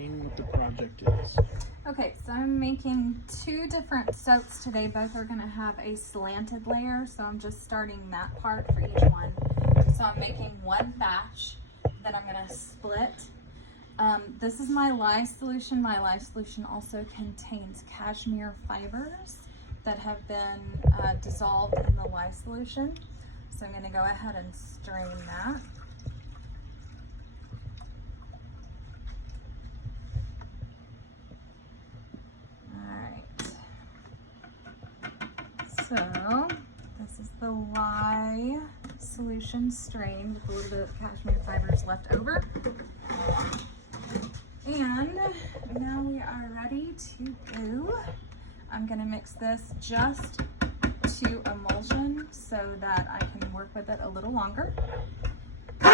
explain what the project is? Okay, so I'm making 2 different soaps today. Both are going to have a slanted layer, so I'm just starting that part for each one. So I'm making 1 batch that I'm going to split. This is my lye solution. My lye solution also contains cashmere fibers that have been dissolved in the lye solution. So I'm going to go ahead and strain that. So this is the lye solution strained with a little bit of cashmere fibers left over. And now we are ready to go. I'm going to mix this just to emulsion so that I can work with it a little longer. So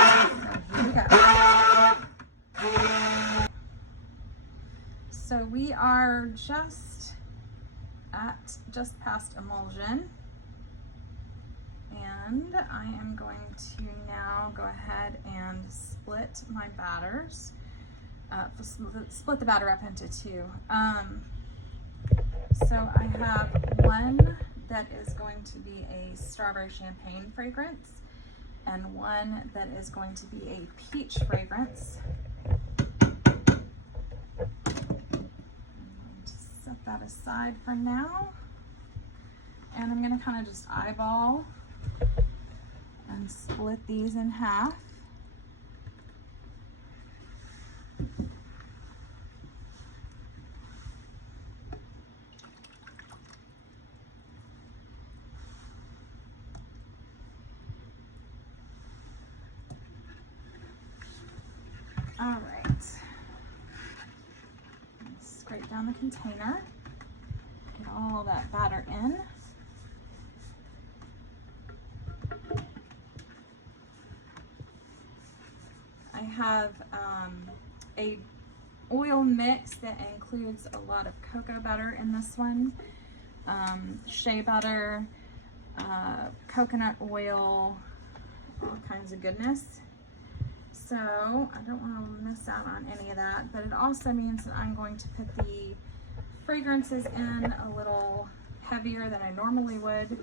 here we go. So we are just past emulsion, and I am going to now go ahead and split my batters, split the batter up into 2. So I have one that is going to be a strawberry champagne fragrance and one that is going to be a peach fragrance. Set that aside for now, and I'm going to kind of just eyeball and split these in half. All right. Scrape down the container, get all that batter in. I have a oil mix that includes a lot of cocoa butter in this one, shea butter, coconut oil, all kinds of goodness. So I don't want to miss out on any of that, but it also means that I'm going to put the fragrances in a little heavier than I normally would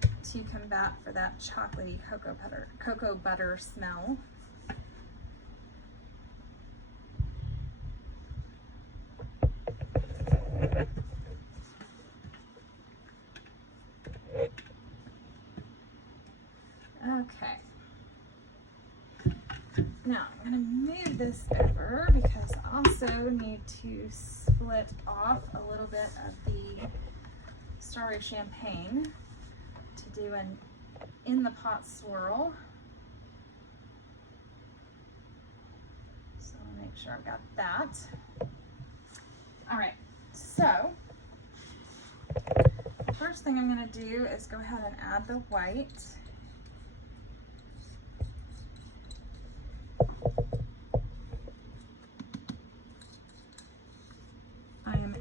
to combat for that chocolatey cocoa butter smell. Okay. Now I'm going to move this over because I also need to split off a little bit of the strawberry champagne to do an in the pot swirl. So I'll make sure I've got that. All right, so the first thing I'm going to do is go ahead and add the white.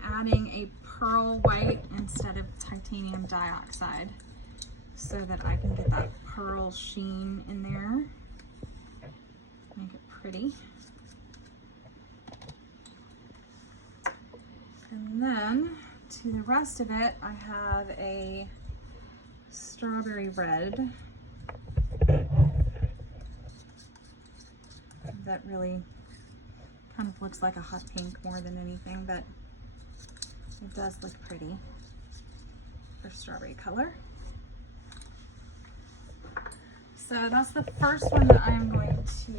Adding a pearl white instead of titanium dioxide so that I can get that pearl sheen in there, make it pretty. And then to the rest of it, I have a strawberry red that really kind of looks like a hot pink more than anything, but it does look pretty for strawberry color. So that's the first one that I'm going to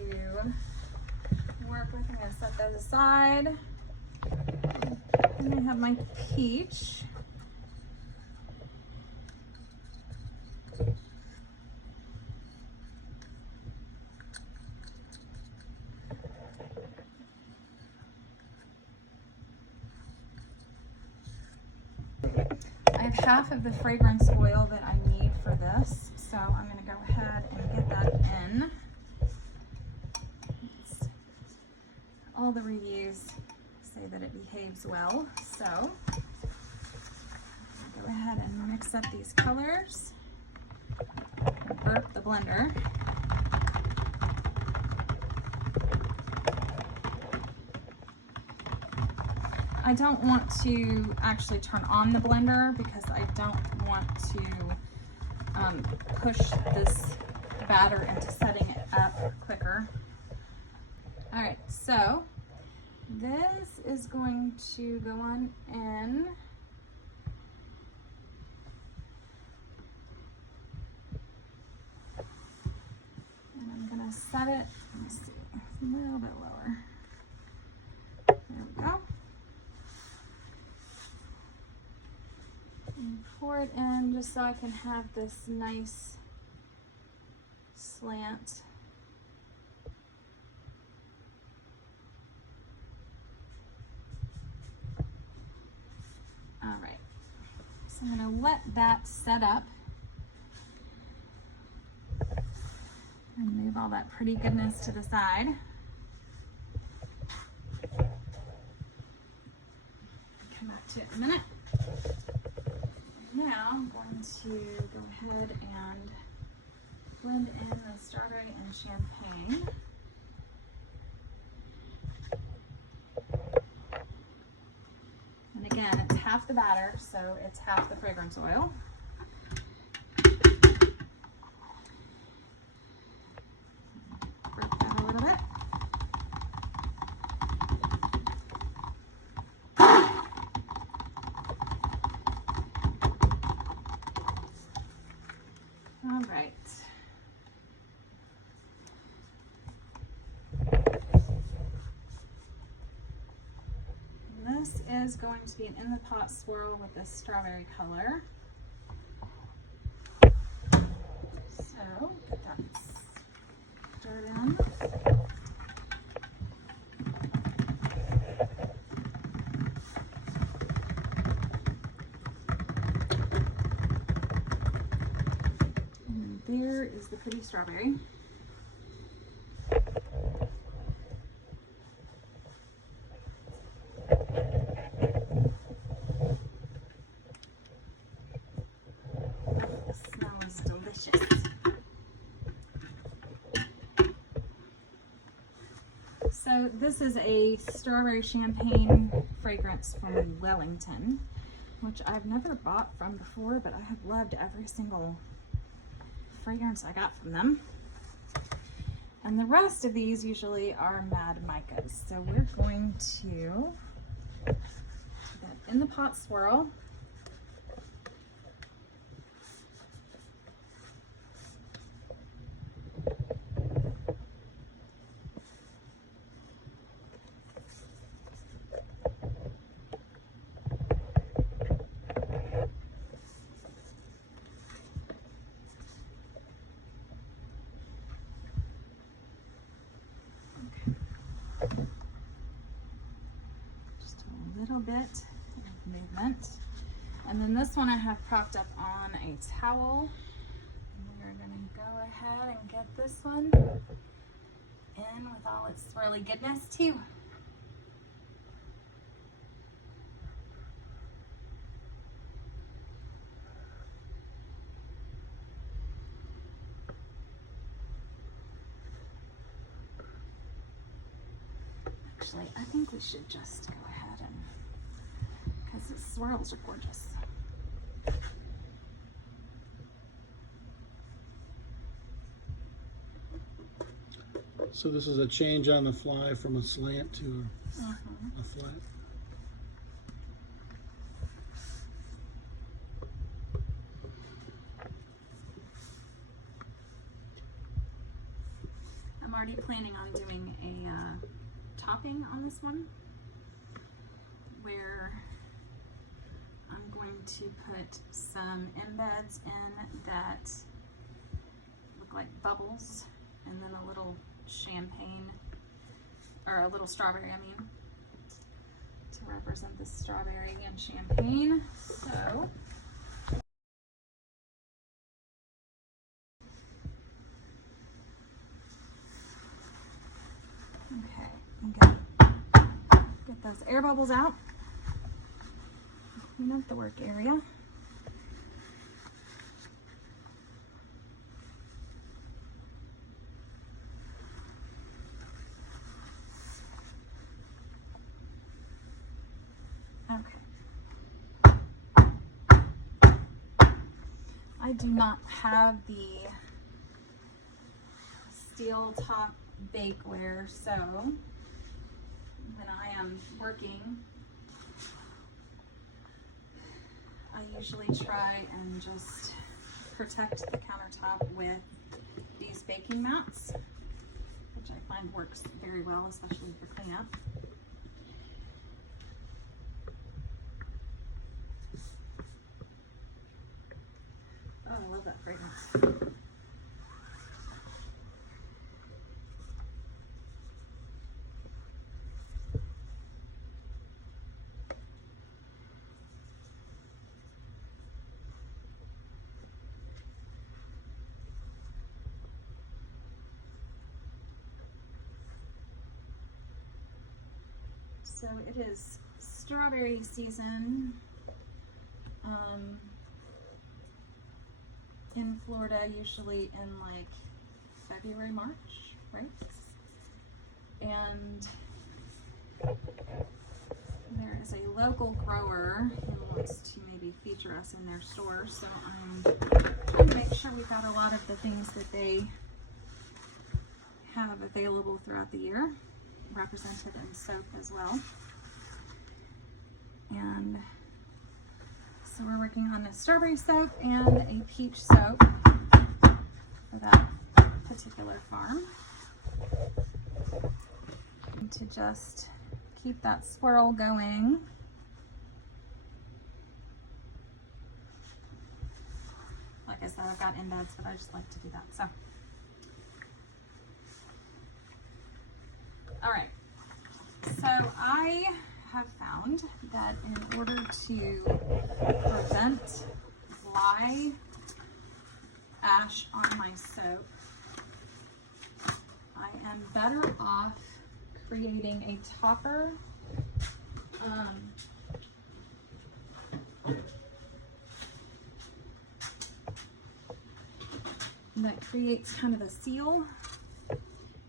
work with. I'm going to set those aside. And I have my peach. I have half of the fragrance oil that I need for this, so I'm going to go ahead and get that in. All the reviews say that it behaves well, so I'll go ahead and mix up these colors and burp the blender. I don't want to actually turn on the blender because I don't want to push this batter into setting it up quicker. All right, so this is going to go on in. And I'm gonna set it, let me see, a little bit lower. There we go. And pour it in just so I can have this nice slant. All right, so I'm gonna let that set up and move all that pretty goodness to the side. Come back to it in a minute. Now I'm going to go ahead and blend in the strawberry and champagne. And again, it's half the batter, so it's half the fragrance oil. Work that a little bit. All right. And this is going to be an in the pot swirl with this strawberry color. So get that stirred in. And there is the pretty strawberry. So this is a strawberry champagne fragrance from Wellington, which I've never bought from before, but I have loved every single fragrance I got from them. And the rest of these usually are Mad Micas. So we're going to do that in the pot swirl. Little bit of movement, and then this one I have propped up on a towel. And we're going to go ahead and get this one in with all its swirly goodness too. Actually, I think we should just go ahead and, because the swirls are gorgeous. So this is a change on the fly from a slant to a flat. I'm already planning on doing a topping on this one, where I'm going to put some embeds in that look like bubbles, and then a little champagne, or a little strawberry, I mean, to represent the strawberry and champagne. So okay, and get those air bubbles out. Clean up the work area. I do not have the steel top bakeware, so when I am working, I usually try and just protect the countertop with these baking mats, which I find works very well, especially for cleanup. Oh, I love that fragrance. So it is strawberry season in Florida, usually in like February, March, right? And there is a local grower who wants to maybe feature us in their store, so I'm trying to make sure we've got a lot of the things that they have available throughout the year, represented in soap as well. And so we're working on a strawberry soap and a peach soap for that particular farm. And to just keep that swirl going, like I said, I've got embeds, but I just like to do that. So, all right. So I have found that in order to prevent fly ash on my soap, I am better off creating a topper that creates kind of a seal,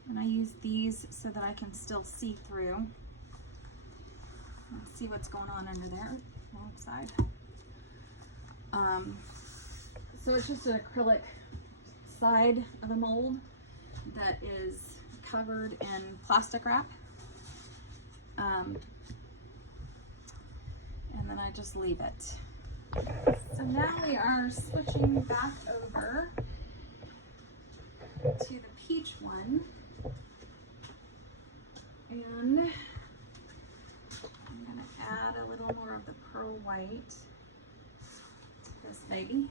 and I use these so that I can still see through. See what's going on under there, wrong side. So it's just an acrylic side of a mold that is covered in plastic wrap. And then I just leave it. So now we are switching back over to the peach one. And I'm going to add a little more of the pearl white to this baby,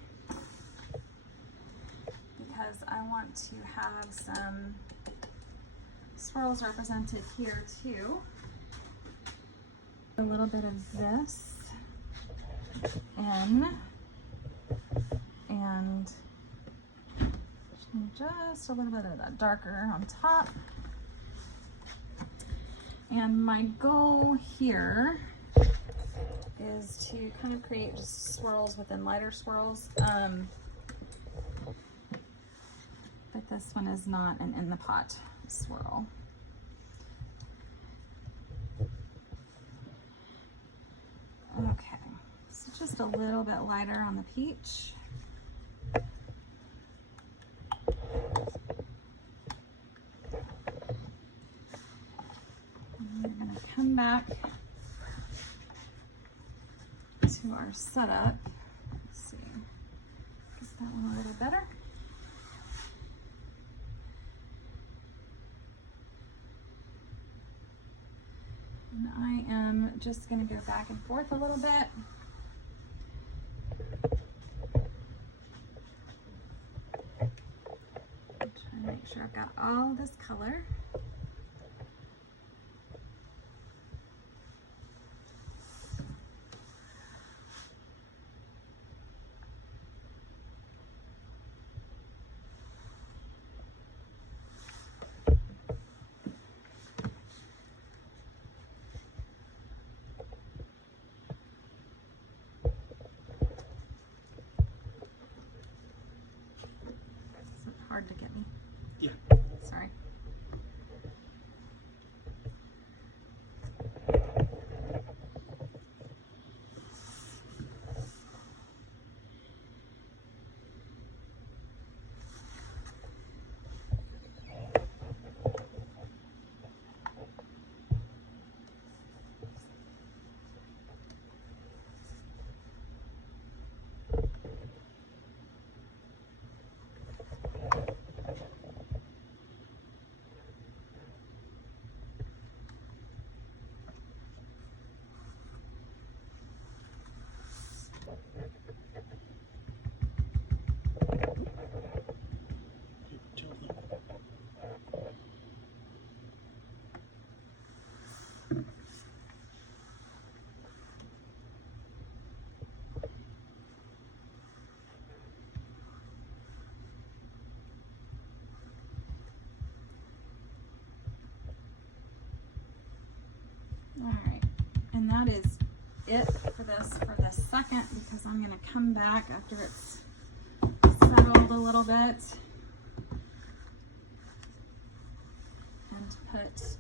because I want to have some swirls represented here too. A little bit of this in, and just a little bit of that darker on top. And my goal here is to kind of create just swirls within lighter swirls. But this one is not an in the pot swirl. Okay, so just a little bit lighter on the peach. Come back to our setup. Let's see, get that one a little better. And I am just going to go back and forth a little bit. I'm trying to make sure I've got all this color. Hard to get me. Yeah. Sorry. And that is it for this for the second, because I'm going to come back after it's settled a little bit and put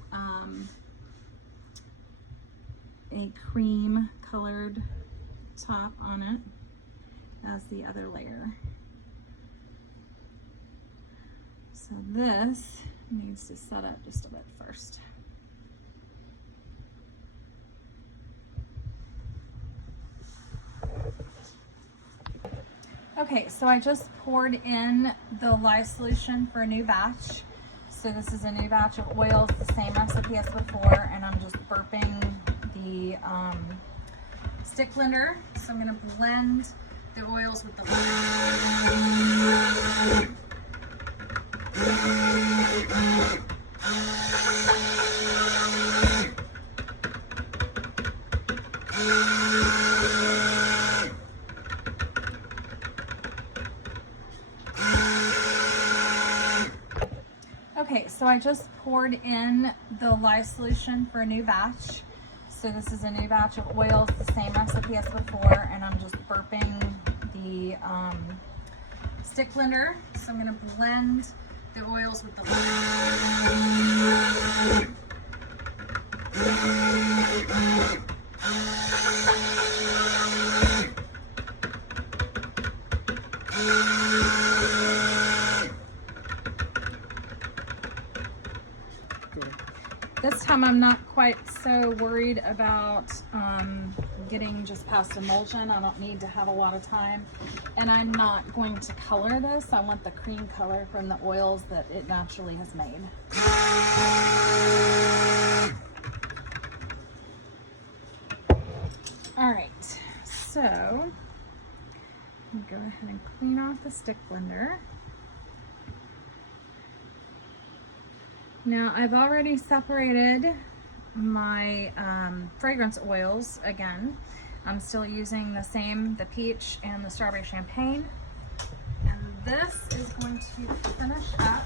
a cream colored top on it as the other layer. So this needs to set up just a bit first. Okay, so I just poured in the lye solution for a new batch. So this is a new batch of oils, the same recipe as before, and I'm just burping the stick blender. So I'm going to blend the oils with the Okay, so I just poured in the lye solution for a new batch. So this is a new batch of oils, the same recipe as before, and I'm just burping the stick blender. So I'm going to blend the oils with the This time I'm not quite so worried about getting just past emulsion. I don't need to have a lot of time. And I'm not going to color this. I want the cream color from the oils that it naturally has made. All right, so I'm gonna go ahead and clean off the stick blender. Now I've already separated my fragrance oils again. I'm still using the same, the peach and the strawberry champagne. And this is going to finish up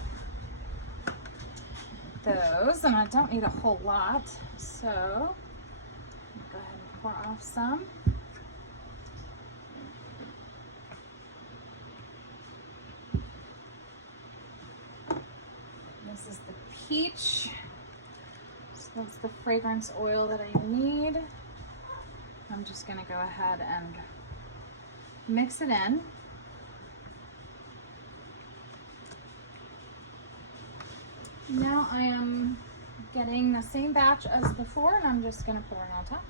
those, and I don't need a whole lot. So go ahead and pour off some. This is the peach. So that's the fragrance oil that I need. I'm just gonna go ahead and mix it in. Now I am getting the same batch as before, and I'm just gonna put it on top.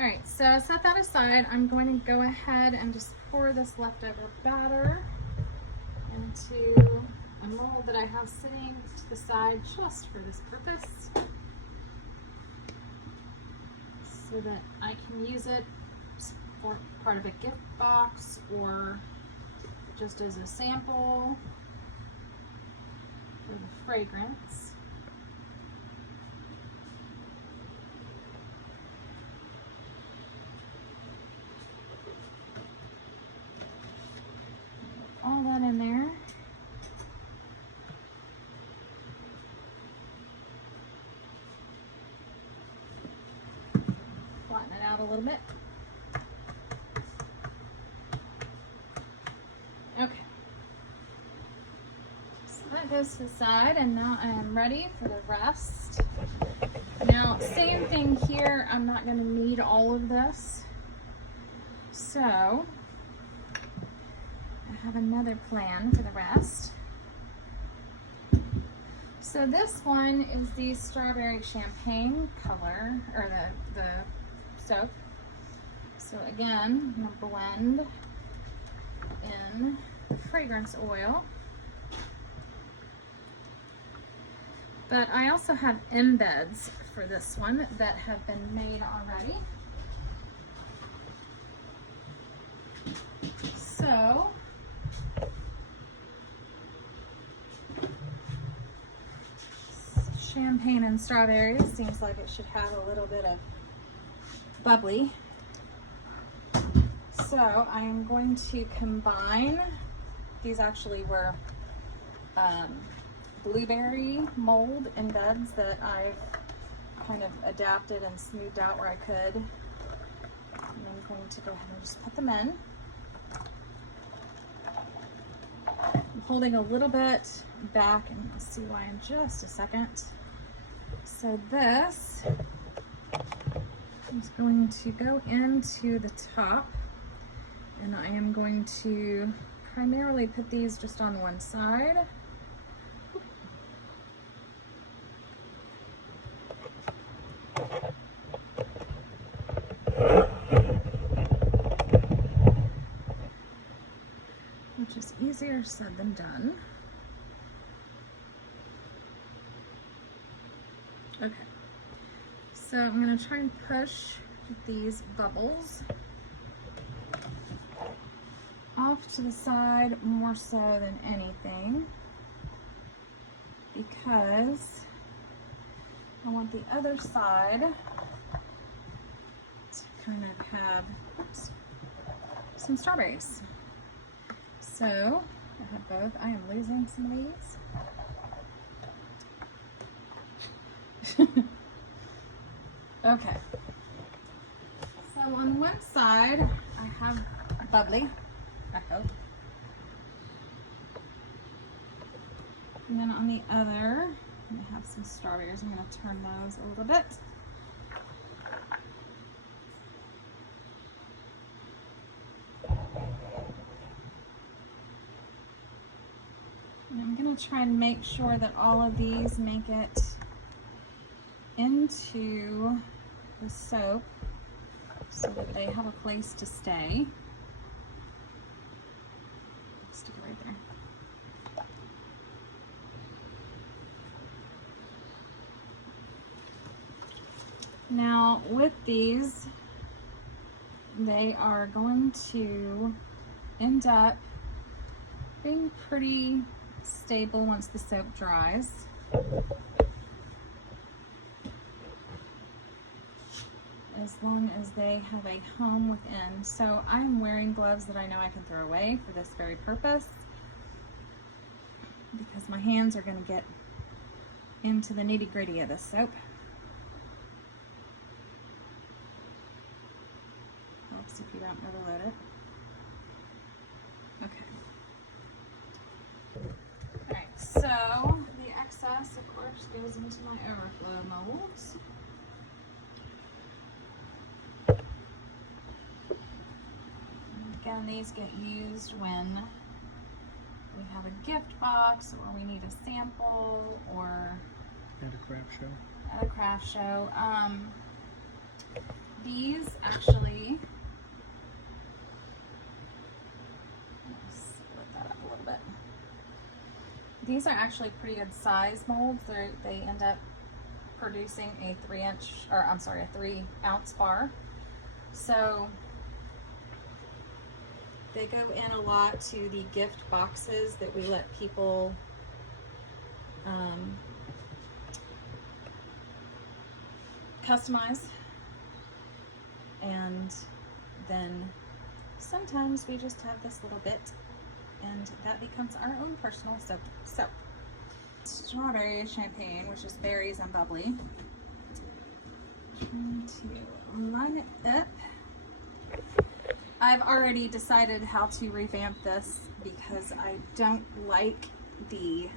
Alright, so set that aside. I'm going to go ahead and just pour this leftover batter into a mold that I have sitting to the side just for this purpose, so that I can use it for part of a gift box or just as a sample for the fragrance. All that in there. Flatten it out a little bit. Okay. So that goes to the side, and now I am ready for the rest. Now, same thing here. I'm not going to need all of this. So I have another plan for the rest. So this one is the strawberry champagne color, or the soap. So again, I'm gonna blend in the fragrance oil. But I also have embeds for this one that have been made already. So champagne and strawberries. Seems like it should have a little bit of bubbly. So I am going to combine, these actually were blueberry mold and buds that I've kind of adapted and smoothed out where I could. And I'm going to go ahead and just put them in. I'm holding a little bit back, and you'll see why in just a second. So this is going to go into the top, and I am going to primarily put these just on one side. Which is easier said than done. Okay, so I'm going to try and push these bubbles off to the side more so than anything, because I want the other side to kind of have some strawberries. So I have both. I am losing some of these. Okay. So on one side, I have Bubbly, I hope. And then on the other, I have some strawberries. I'm going to turn those a little bit. And I'm going to try and make sure that all of these make it into the soap so that they have a place to stay. Stick it right there. Now with these, they are going to end up being pretty stable once the soap dries. As long as they have a home within. So I'm wearing gloves that I know I can throw away for this very purpose, because my hands are going to get into the nitty-gritty of this soap. Helps if you don't overload it. Okay. Alright, so the excess, of course, goes into my overflow molds. Again, these get used when we have a gift box, or we need a sample, or At a craft show. at a craft show. These actually, let's split that up a little bit. These are actually pretty good size molds. They end up producing a 3-ounce bar. So they go in a lot to the gift boxes that we let people customize, and then sometimes we just have this little bit, and that becomes our own personal soap. So strawberry champagne, which is berries and bubbly, trying to line it up. I've already decided how to revamp this because I don't like the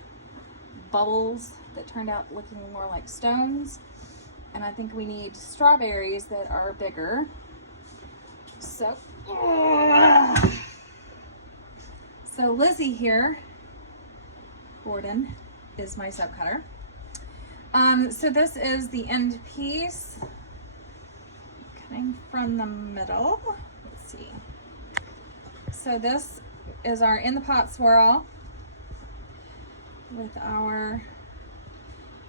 bubbles that turned out looking more like stones, and I think we need strawberries that are bigger. So Lizzie here, Gordon, is my soap cutter. So this is the end piece, cutting from the middle. Let's see. So this is our in the pot swirl with our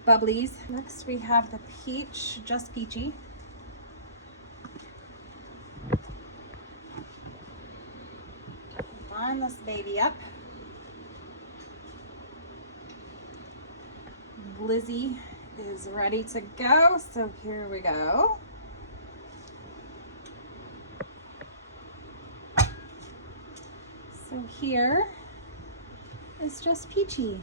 bubblies. Next we have the peach, just peachy. Line this baby up. Lizzie is ready to go. So here we go. So here is just Peachy.